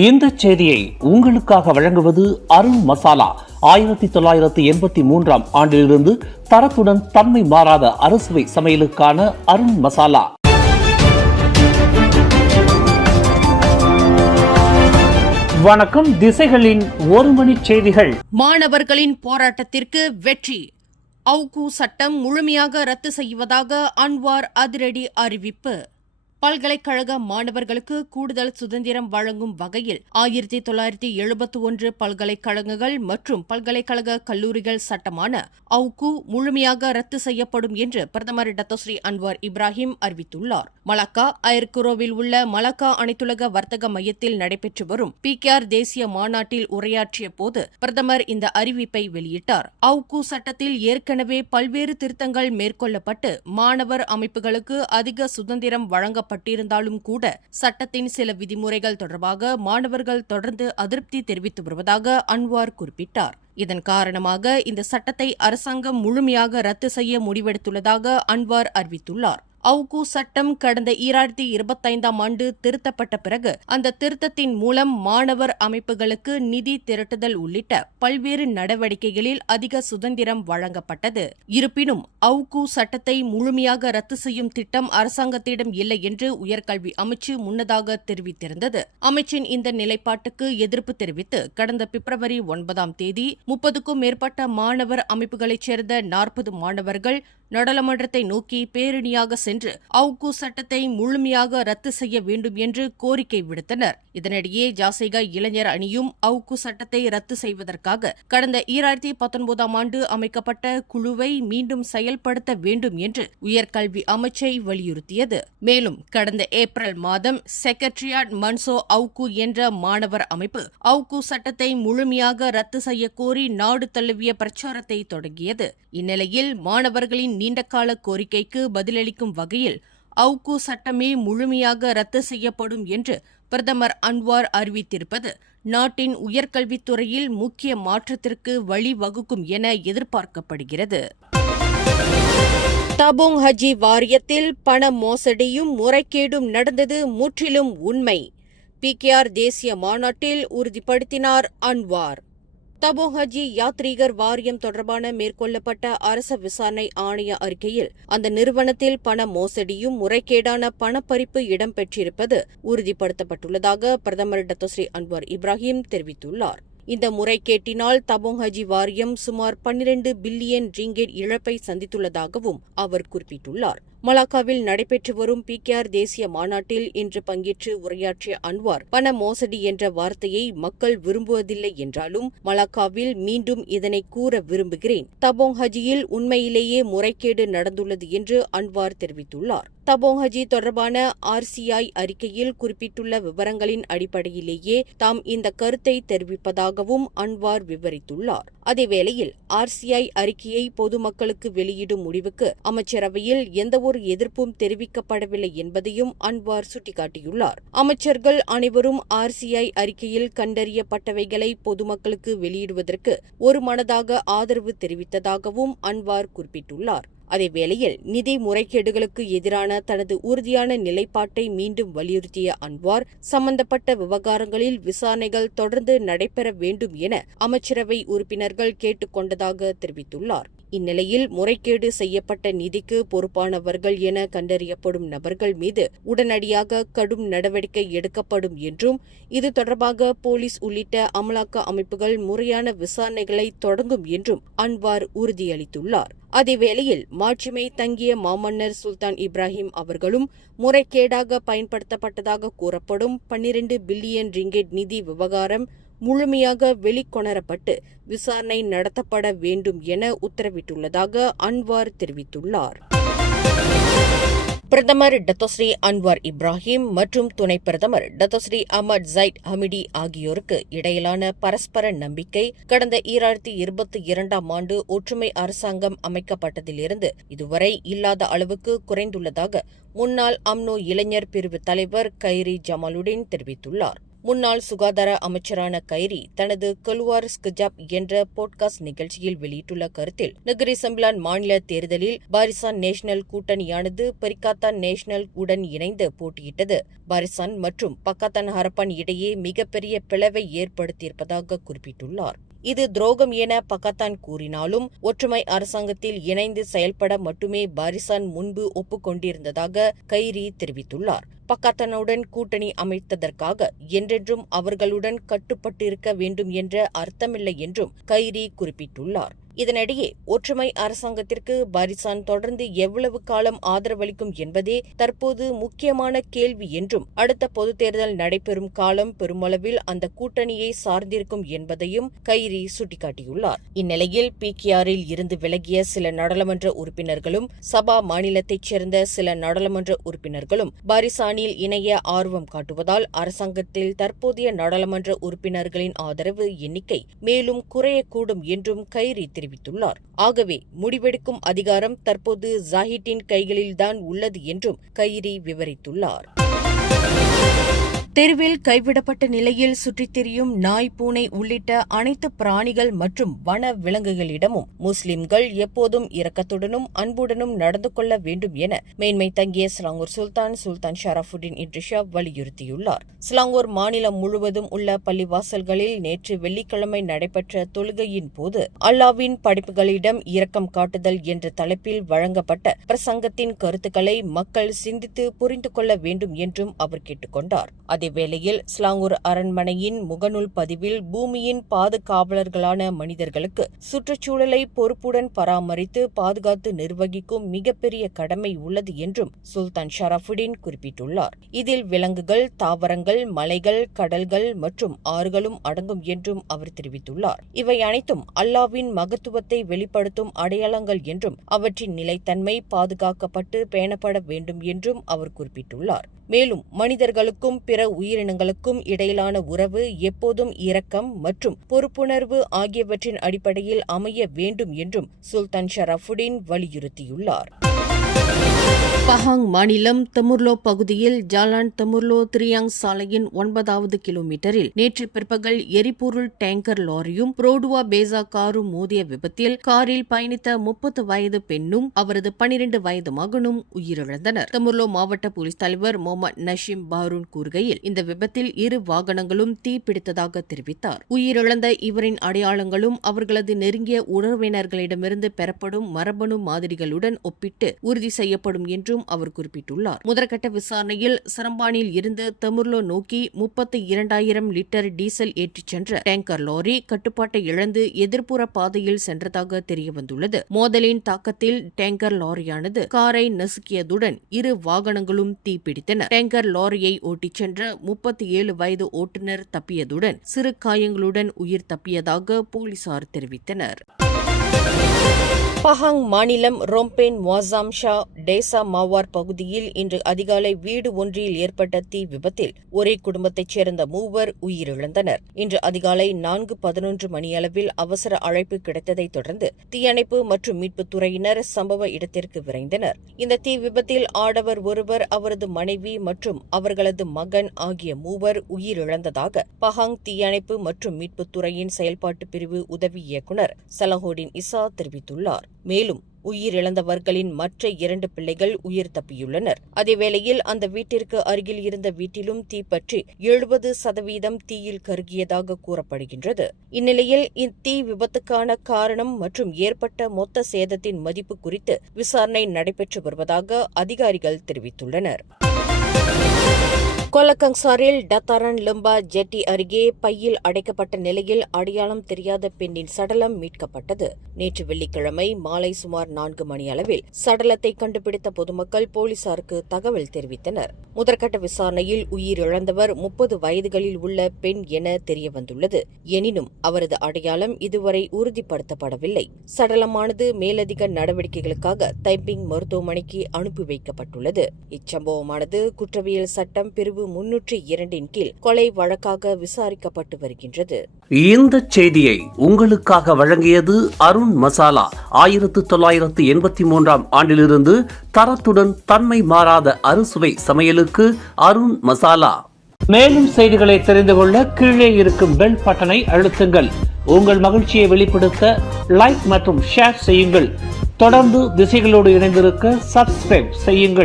இந்த செய்தியை உங்களுக்காக வழங்குவது அருண் மசாலா. 1983 ஆண்டிலிருந்து தரத்துடன் தன்மை மாறாத அறுசுவை சமையலுக்கான அருண் மசாலா. வணக்கம். திசைகளின் ஒரு மணி செய்திகள். மாணவர்களின் போராட்டத்திற்கு வெற்றி. அவுகு சட்டம் முழுமையாக ரத்து செய்வதாக அன்வார் அதிரடி அறிவிப்பு. பல்கலைக்கழக மாணவர்களுக்கு கூடுதல் சுதந்திரம் வழங்கும் வகையில் 1971 பல்கலைக்கழகங்கள் மற்றும் பல்கலைக்கழக கல்லூரிகள் சட்டமான அவுகு முழுமையாக ரத்து செய்யப்படும் என்று பிரதமர் டத்தோஸ்ரீ அன்வார் இப்ராஹிம் அறிவித்துள்ளார். மலாக்கா ஐர்குரோவில் உள்ள மலாக்கா அனைத்துலக வர்த்தக மையத்தில் நடைபெற்று வரும் PKR தேசிய மாநாட்டில் உரையாற்றிய போது பிரதமர் இந்த அறிவிப்பை வெளியிட்டார். அவுகு சட்டத்தில் ஏற்கனவே பல்வேறு திருத்தங்கள் மேற்கொள்ளப்பட்டு மாணவர் அமைப்புகளுக்கு அதிக சுதந்திரம் வழங்கப்பட்டிருந்தாலும் கூட சட்டத்தின் சில விதிமுறைகள் தொடர்பாக மாணவர்கள் தொடர்ந்து அதிருப்தி தெரிவித்து வருவதாக அன்வார் குறிப்பிட்டார். இதன் காரணமாக இந்த சட்டத்தை அரசாங்கம் முழுமையாக ரத்து செய்ய முடிவெடுத்துள்ளதாக அன்வார் அறிவித்துள்ளார். அவுகு சட்டம் கடந்த 2025 ஆண்டு திருத்தப்பட்ட பிறகு அந்த திருத்தத்தின் மூலம் மாணவர் அமைப்புகளுக்கு நிதி திரட்டுதல் உள்ளிட்ட பல்வேறு நடவடிக்கைகளில் அதிக சுதந்திரம் வழங்கப்பட்டது. இருப்பினும் அவுகு சட்டத்தை முழுமையாக ரத்து செய்யும் திட்டம் அரசாங்கத்திடம் இல்லை என்று உயர்கல்வி அமைச்சு முன்னதாக தெரிவித்திருந்தது. அமைச்சின் இந்த நிலைப்பாட்டுக்கு எதிர்ப்பு தெரிவித்து கடந்த பிப்ரவரி 9ஆம் தேதி 30க்கும் மேற்பட்ட மாணவர் அமைப்புகளைச் சேர்ந்த 40 மாணவர்கள் நாடாளுமன்றத்தை நோக்கி பேரணியாக சென்று அவுகு சட்டத்தை முழுமையாக ரத்து செய்ய வேண்டும் என்று கோரிக்கை விடுத்தனர். இதனிடையே ஜாசைகா இளைஞர் அணியும் அவுகு சட்டத்தை ரத்து செய்வதற்காக கடந்த 2019ஆம் ஆண்டு அமைக்கப்பட்ட குழுவை மீண்டும் செயல்படுத்த வேண்டும் என்று உயர்கல்வி அமைச்சை வலியுறுத்தியது. மேலும் கடந்த ஏப்ரல் மாதம் செக்ரட்டரியாட் மன்சோ அவுகு என்ற மாணவர் அமைப்பு அவுகு சட்டத்தை முழுமையாக ரத்து செய்ய கோரி நாடு தழுவிய பிரச்சாரத்தை தொடங்கியது. இந்நிலையில் மாணவர்களின் நீண்டகால கோரிக்கைக்கு பதிலளிக்கும் வகையில் அவுகு சட்டமே முழுமையாக ரத்து செய்யப்படும் என்று பிரதமர் அன்வார் அறிவித்திருப்பது நாட்டின் உயர்கல்வித்துறையில் முக்கிய மாற்றத்திற்கு வழிவகுக்கும் என எதிர்பார்க்கப்படுகிறது. தபோங் ஹஜி வாரியத்தில் பண மோசடியும் முறைகேடும் நடந்தது முற்றிலும் உண்மை. PKR தேசிய மாநாட்டில் உறுதிப்படுத்தினார் அன்வார். தபோங் ஹஜி யாத்ரீகர் வாரியம் தொடர்பான மேற்கொள்ளப்பட்ட அரச விசாரணை ஆணைய அறிக்கையில் அந்த நிறுவனத்தில் பண மோசடியும் முறைகேடான பணப்பறிப்பு இடம்பெற்றிருப்பது உறுதிப்படுத்தப்பட்டுள்ளதாக பிரதமர் டத்தோஸ்ரீ அன்வார் இப்ராஹிம் தெரிவித்துள்ளார். இந்த முறைகேட்டினால் தபோங் ஹஜி வாரியம் சுமார் 12 பில்லியன் ரிங்கெட் இழப்பை சந்தித்துள்ளதாகவும் அவர் குறிப்பிட்டுள்ளார். மலாக்காவில் நடைபெற்று வரும் PKR தேசிய மாநாட்டில் இன்று பங்கேற்று உரையாற்றிய அன்வார் பண மோசடி என்ற வார்த்தையை மக்கள் விரும்புவதில்லை என்றாலும் மலாக்காவில் மீண்டும் இதனை கூற விரும்புகிறேன். தபோங் ஹஜியில் உண்மையிலேயே முறைகேடு நடந்துள்ளது என்று அன்வார் தெரிவித்துள்ளார். தபோங் ஹஜி தொடர்பான RCI அறிக்கையில் குறிப்பிட்டுள்ள விவரங்களின் அடிப்படையிலேயே தாம் இந்த கருத்தை தெரிவிப்பதாகவும் அன்வார் விவரித்துள்ளார். அதேவேளையில் RCI அறிக்கையை பொதுமக்களுக்கு வெளியிடும் முடிவுக்கு அமைச்சரவையில் எந்தவொரு எதிர்ப்பும் தெரிவிக்கப்படவில்லை என்பதையும் அன்வார் சுட்டிக்காட்டியுள்ளார். அமைச்சர்கள் அனைவரும் RCI அறிக்கையில் கண்டறியப்பட்டவைகளை பொதுமக்களுக்கு வெளியிடுவதற்கு ஒருமனதாக ஆதரவு தெரிவித்ததாகவும் அன்வார் குறிப்பிட்டுள்ளார். அதேவேளையில் நிதி முறைகேடுகளுக்கு எதிரான தனது உறுதியான நிலைப்பாட்டை மீண்டும் வலியுறுத்திய அன்வார் சம்பந்தப்பட்ட விவகாரங்களில் விசாரணைகள் தொடர்ந்து நடைபெற வேண்டும் என அமைச்சரவை உறுப்பினர்கள் கேட்டுக் கொண்டதாக தெரிவித்துள்ளார். இந்நிலையில் முறைகேடு செய்யப்பட்ட நிதிக்கு பொறுப்பானவர்கள் என கண்டறியப்படும் நபர்கள் மீது உடனடியாக கடும் நடவடிக்கை எடுக்கப்படும் என்றும் இது தொடர்பாக போலீஸ் உள்ளிட்ட அமலாக்க அமைப்புகள் முறையான விசாரணைகளை தொடங்கும் என்றும் அன்வார் உறுதியளித்துள்ளார். அதேவேளையில் மாட்சிமை தங்கிய மாமன்னர் சுல்தான் இப்ராஹிம் அவர்களும் முறைகேடாக பயன்படுத்தப்பட்டதாக கூறப்படும் 12 பில்லியன் ரிங்கெட் நிதி விவகாரம் முழுமையாக வெளிக்கொணரப்பட்டு விசாரணை நடத்தப்பட வேண்டும் என உத்தரவிட்டுள்ளதாக அன்வார் தெரிவித்துள்ளார். பிரதமர் டத்தோஸ்ரீ அன்வார் இப்ராஹிம் மற்றும் துணை பிரதமர் டத்தோஸ்ரீ அஹ்மத் ஜைட் ஹமிடி ஆகியோருக்கு இடையிலான பரஸ்பர நம்பிக்கை கடந்த 2022ஆம் ஆண்டு ஒற்றுமை அரசாங்கம் அமைக்கப்பட்டதிலிருந்து இதுவரை இல்லாத அளவுக்கு குறைந்துள்ளதாக முன்னாள் அம்னோ இளைஞர் பிரிவு தலைவர் கைரி ஜமாலுடீன் தெரிவித்துள்ளார். முன்னாள் சுகாதார அமைச்சரான கைரி தனது கலுவார் ஸ்கிஜாப் என்ற போட்காஸ்ட் நிகழ்ச்சியில் வெளியிட்டுள்ள கருத்தில் நெகிரி செம்பிலான் மாநில தேர்தலில் பாரிசான் நேஷனல் கூட்டணியானது பரிகாத்தான் நேஷனல் உடன் இணைந்து போட்டியிட்டது. பாரிசான் மற்றும் பக்காத்தான் ஹரப்பான் இடையே மிகப்பெரிய பிளவை ஏற்படுத்தியிருப்பதாக குறிப்பிட்டுள்ளார். இது துரோகம் என பக்காத்தான் கூறினாலும் ஒற்றுமை அரசாங்கத்தில் இணைந்து செயல்பட மட்டுமே பாரிசான் முன்பு ஒப்புக்கொண்டிருந்ததாக கைரி தெரிவித்துள்ளார். பக்காத்தானுடன் கூட்டணி அமைத்ததற்காக என்றென்றும் அவர்களுடன் கட்டுப்பட்டிருக்க வேண்டும் என்ற அர்த்தமில்லை என்றும் கைரி குறிப்பிட்டுள்ளார். இதனிடையே ஒற்றுமை அரசாங்கத்திற்கு பாரிசான் தொடர்ந்து எவ்வளவு காலம் ஆதரவளிக்கும் என்பதே தற்போது முக்கியமான கேள்வி என்றும் அடுத்த பொதுத் தேர்தல் நடைபெறும் காலம் பெருமளவில் அந்த கூட்டணியை சார்ந்திருக்கும் என்பதையும் கைரி சுட்டிக்காட்டியுள்ளார். இந்நிலையில் பிகேஆரில் இருந்து விலகிய சில நாடாளுமன்ற உறுப்பினர்களும் சபா மாநிலத்தைச் சேர்ந்த சில நாடாளுமன்ற உறுப்பினர்களும் பாரிசானில் இணைய ஆர்வம் காட்டுவதால் அரசாங்கத்தில் தற்போதைய நாடாளுமன்ற உறுப்பினர்களின் ஆதரவு எண்ணிக்கை மேலும் குறையக்கூடும் என்றும் கைரி தெரிவித்துள்ளார். ஆகவே முடிவெடுக்கும் அதிகாரம் தற்போது ஜாஹிட்டின் கைகளில்தான் உள்ளது என்றும் கைரி விவரித்துள்ளார். தெருவில் கைவிடப்பட்ட நிலையில் சுற்றித் திரியும் நாய், பூனை உள்ளிட்ட அனைத்து பிராணிகள் மற்றும் வன விலங்குகளிடமும் முஸ்லிம்கள் எப்போதும் இரக்கத்துடனும் அன்புடனும் நடந்து கொள்ள வேண்டும் என மேன்மை தங்கிய சிலாங்கூர் சுல்தான் ஷரஃபுடின் இட்ரிஷா வலியுறுத்தியுள்ளார். சிலாங்கூர் மாநிலம் முழுவதும் உள்ள பள்ளிவாசல்களில் நேற்று வெள்ளிக்கிழமை நடைபெற்ற தொழுகையின் போது அல்லாவின் படைப்புகளிடம் இரக்கம் காட்டுதல் என்ற தலைப்பில் வழங்கப்பட்ட பிரசங்கத்தின் கருத்துக்களை மக்கள் சிந்தித்து புரிந்து கொள்ள வேண்டும் என்றும் அவர் கேட்டுக் கொண்டார். அதேவேளையில் ஸ்லாங்கூர் அரண்மனையின் முகநூல் பதிவில் பூமியின் பாதுகாவலர்களான மனிதர்களுக்கு சுற்றுச்சூழலை பொறுப்புடன் பராமரித்து பாதுகாத்து நிர்வகிக்கும் மிகப்பெரிய கடமை உள்ளது என்றும் சுல்தான் ஷரஃபுடின் குறிப்பிட்டுள்ளார். இதில் விலங்குகள், தாவரங்கள், மலைகள், கடல்கள் மற்றும் ஆறுகளும் அடங்கும் என்றும் அவர் தெரிவித்துள்ளார். இவை அனைத்தும் அல்லாவின் மகத்துவத்தை வெளிப்படுத்தும் அடையாளங்கள் என்றும் அவற்றின் நிலைத்தன்மை பாதுகாக்கப்பட்டு பேணப்பட வேண்டும் என்றும் அவர் குறிப்பிட்டுள்ளார். மேலும் மனிதர்களுக்கும் பிற உயிரினங்களுக்கும் இடையிலான உறவு எப்போதும் இரக்கம் மற்றும் பொறுப்புணர்வு ஆகியவற்றின் அடிப்படையில் அமைய வேண்டும் என்றும் சுல்தான் ஷரஃபுடின் வலியுறுத்தியுள்ளார். பஹாங் மாநிலம் தெமுர்லோ பகுதியில் ஜாலான் தெமுர்லோ திரியாங் சாலையின் 9வது கிலோமீட்டரில் நேற்று பிற்பகல் எரிபொருள் டேங்கர் லாரியும் புரோடுவா பேசா காரும் மோதிய விபத்தில் காரில் பயணித்த 30 வயது பெண்ணும் அவரது 12 வயது மகனும் உயிரிழந்தனர். தெமுர்லோ மாவட்ட போலீஸ் தலைவர் முகமது நஷீம் பாரூன் கூறுகையில் இந்த விபத்தில் 2 வாகனங்களும் தீப்பிடித்ததாக தெரிவித்தார். உயிரிழந்த இவரின் அடையாளங்களும் அவர்களது நெருங்கிய உறவினர்களிடமிருந்து பெறப்படும் மரபணு மாதிரிகளுடன் ஒப்பிட்டு உறுதி செய்யப்படும் என்றும் அவர் குறிப்பிட்டுள்ளார். முதற்கட்ட விசாரணையில் சரம்பானில் இருந்து தெமுர்லோ நோக்கி 32,000 லிட்டர் டீசல் ஏற்றிச் சென்ற டேங்கர் லாரி கட்டுப்பாட்டை இழந்து எதிர்ப்புற பாதையில் சென்றதாக தெரியவந்துள்ளது. மோதலின் தாக்கத்தில் டேங்கர் லாரியானது காரை நசுக்கியதுடன் 2 வாகனங்களும் தீப்பிடித்தன. டேங்கர் லாரியை ஓட்டிச் சென்ற 37 வயது ஓட்டுநர் தப்பியதுடன் சிறு காயங்களுடன் உயிர் தப்பியதாக போலீசார் தெரிவித்தனர். பஹாங் மாநிலம் ரொம்பேன் மொசாம் ஷா டேசா மாவார் பகுதியில் இன்று அதிகாலை வீடு ஒன்றில் ஏற்பட்ட தீ விபத்தில் ஒரே குடும்பத்தைச் சேர்ந்த 3 உயிரிழந்தனர். இன்று அதிகாலை 4:11 மணியளவில் அவசர அழைப்பு கிடைத்ததைத் தொடர்ந்து தீயணைப்பு மற்றும் மீட்புத் துறையினர் சம்பவ இடத்திற்கு விரைந்தனர். இந்த தீ விபத்தில் ஆடவர் ஒருவர், அவரது மனைவி மற்றும் அவர்களது மகன் ஆகிய 3 உயிரிழந்ததாக பஹாங் தீயணைப்பு மற்றும் மீட்புத் துறையின் செயல்பாட்டு பிரிவு உதவி இயக்குநர் சலாஹுடின் இசா தெரிவித்துள்ளார். மேலும் உயிரிழந்தவர்களின் மற்ற 2 பிள்ளைகள் உயிர் தப்பியுள்ளனர். அதேவேளையில் அந்த வீட்டிற்கு அருகில் இருந்த வீட்டிலும் தீப்பற்றி 70% தீயில் கருகியதாக கூறப்படுகின்றது. இந்நிலையில் இத்தீ விபத்துக்கான காரணம் மற்றும் ஏற்பட்ட மொத்த சேதத்தின் மதிப்பு குறித்து விசாரணை நடைபெற்று வருவதாக அதிகாரிகள் தெரிவித்துள்ளனர். கோலக்கங்சாரில் டத்தாரன் லம்பா ஜெட்டி அருகே பையில் அடைக்கப்பட்ட நிலையில் அடையாளம் தெரியாத பெண்ணின் சடலம் மீட்கப்பட்டது. நேற்று வெள்ளிக்கிழமை மாலை சுமார் 4 மணியளவில் சடலத்தை கண்டுபிடித்த பொதுமக்கள் போலீசாருக்கு தகவல் தெரிவித்தனர். முதற்கட்ட விசாரணையில் உயிரிழந்தவர் 30 வயதுகளில் உள்ள பெண் என தெரியவந்துள்ளது. எனினும் அவரது அடையாளம் இதுவரை உறுதிப்படுத்தப்படவில்லை. சடலமானது மேலதிக நடவடிக்கைகளுக்காக தைப்பிங் மருத்துவமனைக்கு அனுப்பி வைக்கப்பட்டுள்ளது. இச்சம்பவமானது குற்றவியல் சட்டம் பிரிவு 302 கீழ் கொலை வழக்காக விசாரிக்கப்பட்டு வருகின்றது. இந்த செய்தியை உங்களுக்காக வழங்கியது அருண் மசாலா. 1983 ஆண்டிலிருந்து தரத்துடன் தன்மை மாறாத அறுசுவை சமையலுக்கு அருண் மசாலா. மேலும் செய்திகளை தெரிந்து கொள்ள கீழே இருக்கும் பெல் பட்டனை அழுத்துங்கள். உங்கள் மகிழ்ச்சியை வெளிப்படுத்த லைக் மற்றும் ஷேர் செய்யுங்கள். தொடர்ந்து திசைகளோடு இணைந்திருக்க சப்ஸ்கிரைப் செய்யுங்கள்.